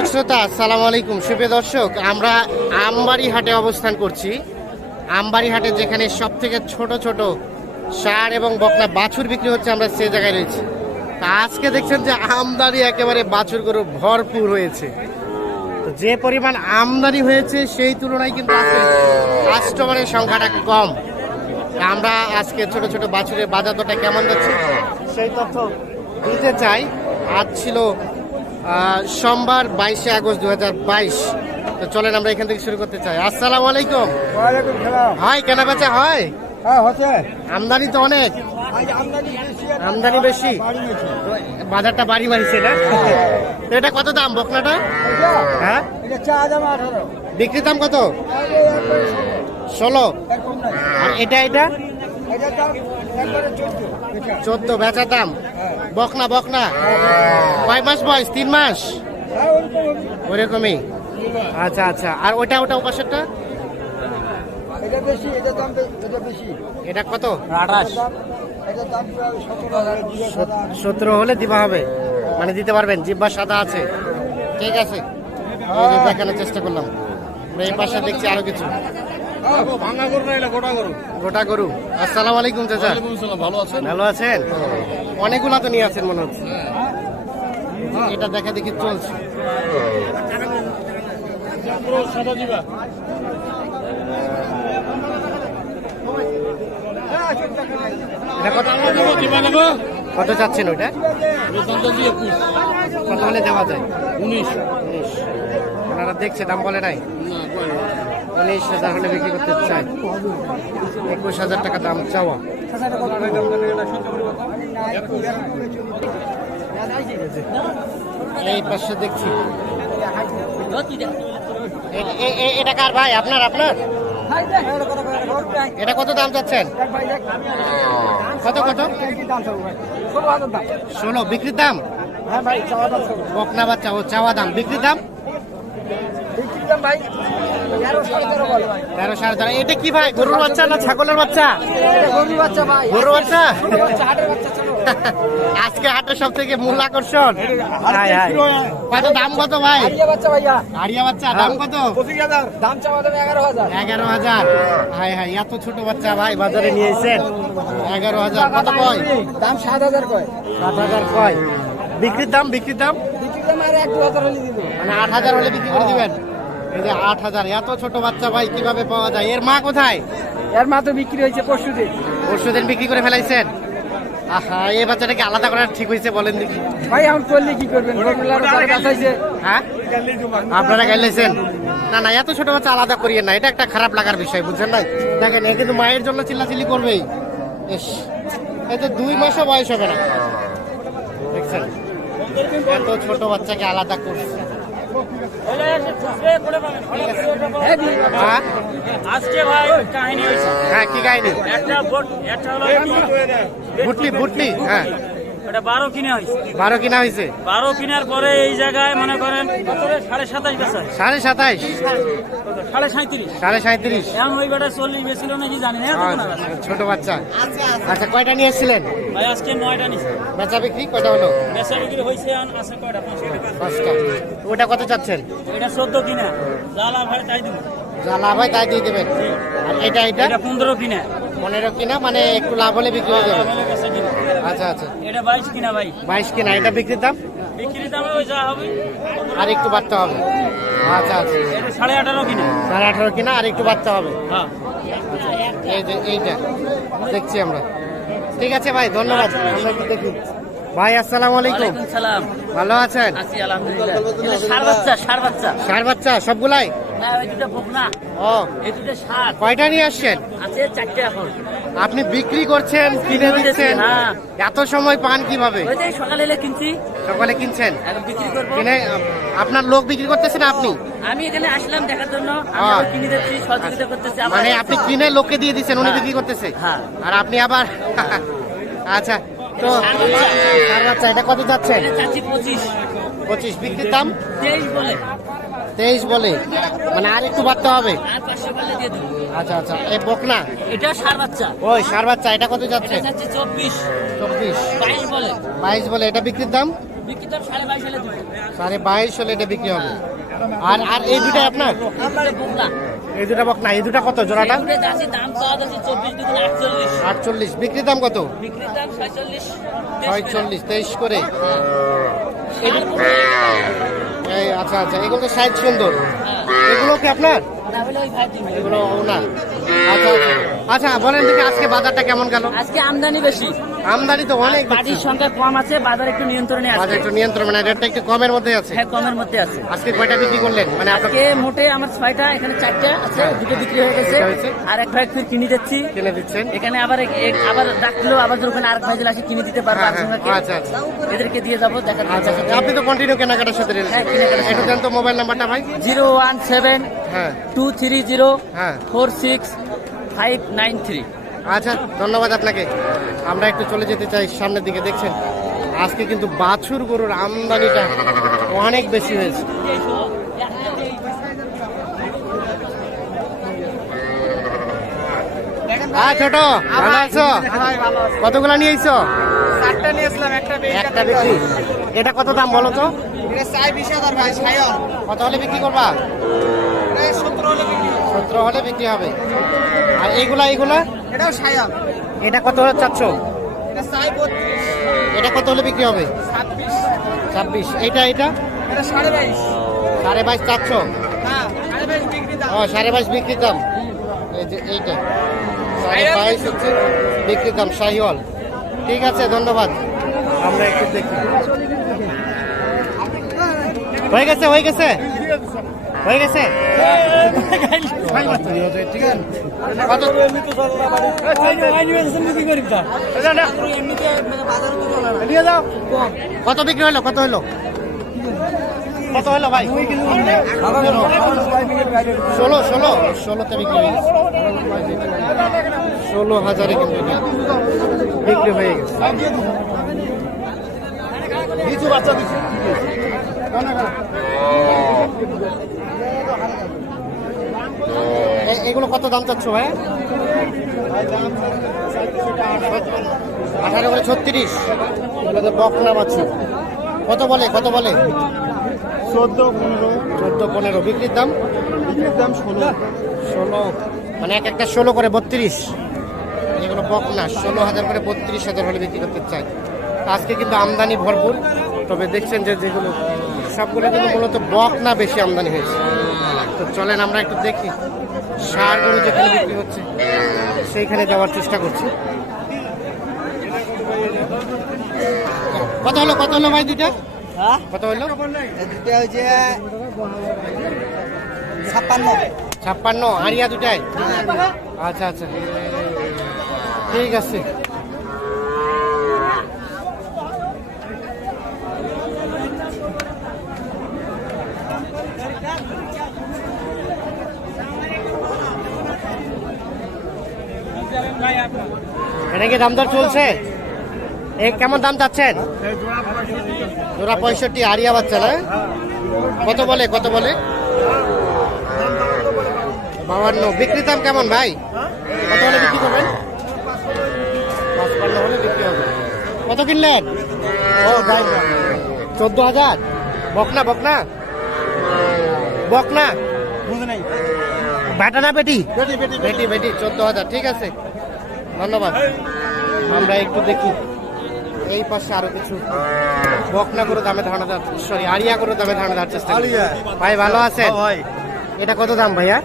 দর্শক শ্রোতা, আসসালামু আলাইকুম। সুপ্রিয় দর্শক, আমরা আমবাড়ি হাটে অবস্থান করছি। আমবাড়ি হাটে যেখানে সব থেকে ছোট ছোট সার এবং বকনা বাছুর বিক্রি হচ্ছে, আমরা সে জায়গায় রয়েছি। তা আজকে দেখছেন যে আমদানি একেবারে বাছুর গরু ভরপুর হয়েছে। তো যে পরিমাণ আমদানি হয়েছে, সেই তুলনায় কিন্তু কাস্টমারের সংখ্যাটা কম। আমরা আজকে ছোট ছোট বাছুরের বাজার দরটা কেমন যাচ্ছে, সেই তথ্য দিতে চাই। আজ ছিল সোমবার বাইশে আগস্ট দু হাজার বাইশ। তো চলেন আমরা এখান থেকে শুরু করতে চাই। আসসালামু আলাইকুম। হয় কেনা বেচা হয়? হ্যাঁ আমদানি তো অনেক। আমদানি বেশি বাজারটা বাড়ি বাড়িছে না? তো এটা কত দাম বকনাটা? হ্যাঁ? দাম বিক্রির দাম কত? ষোলো। আর এটা এটা? চোদ্দ বেচার দাম। বকনা বকনা। কয় মাস বয়স? তিন মাস? ওরকমই। আচ্ছা আচ্ছা। আর ওটা ওটা ওপাশেরটা এটা কত? হাজার সতেরো হলে দিবা হবে। মানে দিতে পারবেন। জিব্বা সাদা আছে। ঠিক আছে। দেখানোর চেষ্টা করলাম। এই পাশে দেখছি আরও কিছু। গোটা করু গোটা গরু আসসালামু ভালো ভালো তো নিয়ে আছেন মনে হচ্ছে। এটা দেখা চলছে। কত চাচ্ছেন ওইটা? কত হলে দেওয়া যায়? উনিশ। উনিশ। ওনারা দেখছে, দাম বলে নাই। উনিশ হাজার হলে বিক্রি করতে চাই। একুশ হাজার টাকা দাম চাওয়া। এই পাশে দেখছি। এটা কার ভাই? আপনার আপনার? এটা কত দাম চাচ্ছেন? কত কত? ষোলো। বিক্রির দাম? হ্যাঁ ভাই চাওয়া দাম। বকনা ও চাওয়া দাম। বিক্রির দাম? দাম ভাই তেরো সাড়ে তেরো এটা কি ভাই গরুর বাচ্চা না ছাগলের বাচ্চা? গরুর বাচ্চা ভাই। গরুর বাচ্চা? আজকে হাটের সব থেকে মূল আকর্ষণ? হায়, হায়। কত দাম কত ভাই? আড়িয়া বাচ্চা দাম কত? দাম এগারো হাজার। হাই হাই এত ছোট বাচ্চা ভাই বাজারে নিয়ে এসেছেন। এগারো হাজার কত কয়? দাম সাত হাজার কয়। সাত হাজার কয়। বিক্রির দাম বিক্রির দাম? বিক্রির দাম আর এক হাজার হলে দিব। মানে আট হাজার হলে বিক্রি করে দিবেন? যে আট হাজার এত ছোট বাচ্চা ভাই কীভাবে পাওয়া যায়? এর মা কোথায়? এর মাত্র বিক্রি হয়েছে পরশু দিন পরশু দিন বিক্রি করে ফেলাইছেন? আহা এই বাচ্চাটাকে আলাদা করা ঠিক হয়েছে বলেন দেখি। ভাই এখন করলে কি করবেন? গরুলার উপরে বাঁচাইছে হ্যাঁ? আপনারা গাইলেছেন না না এত ছোট বাচ্চা আলাদা করিয়ে না এটা একটা খারাপ লাগার বিষয় বুঝছেন না দেখেন এ কিন্তু মায়ের জন্য চিল্লাচিল্লি করবেই। ইস, এই তো দুই মাসও বয়স হবে না। দেখছেন? এত ছোট বাচ্চাকে আলাদা করছে। আজকে ভাই কাহিনী হয়েছে হ্যাঁ কি কাহিনী? একটা একটা হলো বুটলি বুটলি হ্যাঁ। এটা বারো কিনে হয়েছে। বারো কিনা হয়েছে? বারো কিনার পরে এই জায়গায় মনে করেন সাড়ে সাতাশ বেচা সাড়ে সাতাইশ সাড়ে সাঁত্রিশ। সাড়ে সাঁত্রিশ? এখন ওই বেটা চল্লিশ বেছিল নাকি জানি না ছোট বাচ্চা। আচ্ছা কয়টা নিয়ে এসেছিলেন? ভাই আজকে নয়টা নিছে। বেচা বিক্রি? কয়টা হলো? বেচা বিক্রি হয়েছে আছে কয়টা? পাঁচটা। পাঁচটা। ওটা কত চাচ্ছেন? এটা চোদ্দ কিনা। জ্বালা ভাই তাই দিব। যা লাভ হয় তাই দিয়ে দেবেন। আর এটা এটা? পনেরো কিনা। পনেরো কিনা মানে একটু লাভ হলে বিক্রি হয়ে যাবে। আচ্ছা আচ্ছা। এটা বাইশ কিনা ভাই? বাইশ কিনা এটা বিক্রির দাম? বিক্রির দামে ওই যা হবে। আর একটু বাড়তে হবে। আচ্ছা আচ্ছা। সাড়ে আঠারো কিনা। সাড়ে আঠারো কিনা আর একটু বাড়তে হবে। হ্যাঁ। এই যে এইটা। দেখছি আমরা। ঠিক আছে ভাই ধন্যবাদ। আমরা একটু দেখি। ভাই আসসালামু আলাইকুম। সালাম। ভালো আছেন? আছি আলহামদুলিল্লাহ। সার বাচ্চা সার বাচ্চা। ষাট বাচ্চা সবগুলাই? না ওই দুটো বকনা ও। এই দুটো সার কয়টা নিয়ে আসছেন? আছে চারটে এখন। আপনি বিক্রি করছেন কিনে দিচ্ছেন? হ্যাঁ। এত সময় পান কীভাবে? ওই যে সকালে এলে কিনছি। সকালে কিনছেন? এখন বিক্রি করব। কিনে আপনার লোক বিক্রি করতেছেন আপনি? আমি এখানে আসলাম দেখার জন্য। আমি। কিনে দিচ্ছি সহযোগিতা করতেছি মানে আপনি কিনে লোককে দিয়ে দিচ্ছেন উনি হ্যাঁ। বিক্রি করতেছে? হ্যাঁ। আর আপনি আবার আচ্ছা তো বাচ্চা এটা কত যাচ্ছে? পঁচিশ। পঁচিশ বিক্রির দাম? তেইশ বলে। তেইশ বলে। মানে আর একটু বাড়তে হবে? আচ্ছা আচ্ছা। এ বকনা? এটা সার বাচ্চা। ওই ষাঁড় বাচ্চা এটা কত যাচ্ছে? চব্বিশ। চব্বিশ। বাইশ বলে। বাইশ বলে এটা বিক্রির দাম? সাড়ে বাইশ হলে সাড়ে বাইশ হলে এটা বিক্রি হবে। আর আর এই দুটাই আপনার? এই দুটা বক না এই দুটা কত জোড়াটা? আটচল্লিশ। বিক্রির দাম কত? বিক্রির দাম ছয়চল্লিশ তেইশ করে। এই আচ্ছা আচ্ছা এগুলো তো সাইজ সুন্দর। এগুলো কি আপনার? এগুলো ওনার আচ্ছা আচ্ছা বলেন দেখি আজকে বাজারটা কেমন গেল? আজকে আমদানি বেশি। আমদানি তো অনেক পাটির সংখ্যা কম আছে বাজার একটু নিয়ন্ত্রণে বাজার আছে একটু নিয়ন্ত্রণ মানে রেটটা একটু কমের মধ্যে আছে। হ্যাঁ কমের মধ্যে আছে। আজকে কয়টা বিক্রি করলেন? মানে আজকে মোটে আমার ছয়টা এখানে চারটা আছে দুটো বিক্রি হয়ে গেছে। আর এক ভাই ফির কিনে দিচ্ছি। কিনে দিচ্ছেন। এখানে আবার আবার ডাকলো আবার ওখানে আরেক ভাই আসে কিনে দিতে পারব হ্যাঁ, আর হ্যাঁ, আচ্ছা, আচ্ছা। এদেরকে দিয়ে যাব দেখা আচ্ছা। আপনি তো কন্টিনিউ কেনাকাটার সাথে হ্যাঁ, কেনাকাটার সাথে। একটু দেন তো মোবাইল নাম্বারটা ভাই। জিরো ওয়ান সেভেন হ্যাঁ। টু থ্রি জিরো হ্যাঁ। Four six five nine three আচ্ছা ধন্যবাদ আপনাকে। আমরা একটু চলে যেতে চাই সামনের দিকে দেখছেন? আজকে কিন্তু বাছুর গরুর আমদানিটা অনেক বেশি হয়েছে। হ্যাঁ ছোট ভালো আছো? কতগুলো নিয়ে আইছো? চারটা নিয়েছিলাম একটা বেশ একটা বিক্রি এটা কত দাম বলো তো? এটা চাই বিশ হাজার ভাই কত হলে বিক্রি করবা এটা সত্তর হলে বিক্রি হবে। সতেরো হলে বিক্রি হবে। আর এইগুলা এইগুলা? এটাও সায়ন এটা কত হলে চাচ্ছ? এটা কত হলে বিক্রি হবে? ছাব্বিশ। এইটা এটা এটা সাড়ে বাইশ। সাড়ে বাইশ চারশো হ্যাঁ সাড়ে বাইশ বিক্রি দাম। ও সাড়ে বাইশ বিক্রির দাম। এই যে এইটা। সাড়ে বাইশ হচ্ছে বিক্রির দাম শাহিওয়াল ঠিক আছে ধন্যবাদ। আমরা একটু দেখি। হয়ে গেছে হয়ে গেছে? হয়ে গেছে? কত বিক্রি হলো? কত হলো? কত হলো ভাই? ষোলো ষোলো ষোলোতে বিক্রি হয়ে গেছে। ষোলো হাজারে কিন্তু বিক্রি হয়ে গেছে। এ- এগুলো কত দাম চাচ্ছ ভাই? আঠারো করে ছত্রিশ। বকনা বাচ্চা কত বলে কত বলে? চোদ্দ পনেরো। চোদ্দ পনেরো। বিক্রির দাম? বিক্রির দাম ষোলো। ষোলো। মানে এক একটা ষোলো করে বত্রিশ। এগুলো বকনা ষোলো হাজার করে বত্রিশ হাজার হলে বিক্রি করতে চাই। আজকে কিন্তু আমদানি ভরপুর। তবে দেখছেন যে যেগুলো সবগুলো কিন্তু মূলত বক না বেশি আমদানি হয়েছে। তো চলেন আমরা একটু দেখি। সারগুলো যেখানে বিক্রি হচ্ছে সেইখানে যাওয়ার চেষ্টা করছি। কত হলো কত হলো ভাই দুইটা? কত হলো? দুটা হচ্ছে ছাপ্পান্ন। ছাপ্পান্ন আরিয়া দুটাই? আচ্ছা আচ্ছা। ঠিক আছে। কি দাম দর চলছে? এ কেমন দাম চাচ্ছেন? জোড়া পঁয়ষট্টি আরিয়া বাচ্চা না? কত বলে কত বলে? বাবান্ন বিক্রির দাম কেমন ভাই? কত হলে বিক্রি করবেন? পাঁচপান্ন হলে বিক্রি হবে। কত কিনলেন? ও চোদ্দ হাজার। বকনা বকনা? বকনা? বেটা? না বেটি। বেটি বেটি চোদ্দ হাজার। ঠিক আছে। ধন্যবাদ। আমরা একটু দেখি। এই পাশে আরও কিছু। বকনা করে দামে ধারণা দেওয়ার সরি আরিয়া করে দামে ধারণা দেওয়ার চেষ্টা ভাই ভালো আছেন? এটা কত দাম ভাইয়া?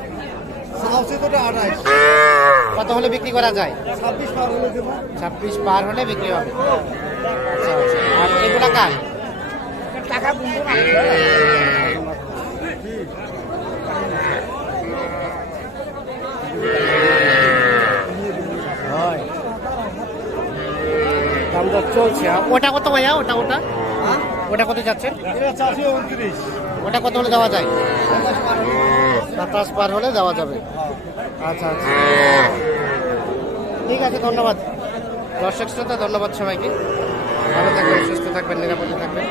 কত হলে বিক্রি করা যায়? ছাব্বিশ পার হলে দেবো। ছাব্বিশ পার হলে বিক্রি হবে। আচ্ছা আচ্ছা। আর এগুলা কার? টাকা দাম দর চলছে ওটা কত ভাইয়া? ওটা ওটা? ওটা কত যাচ্ছে? ওটা কত হলে দেওয়া যায়? সাতাশ পার হলে দেওয়া যাবে। আচ্ছা আচ্ছা। ঠিক আছে ধন্যবাদ। দর্শক শ্রোতা ধন্যবাদ সবাইকে। ভালো থাকবেন সুস্থ থাকবেন নিরাপদে থাকবেন।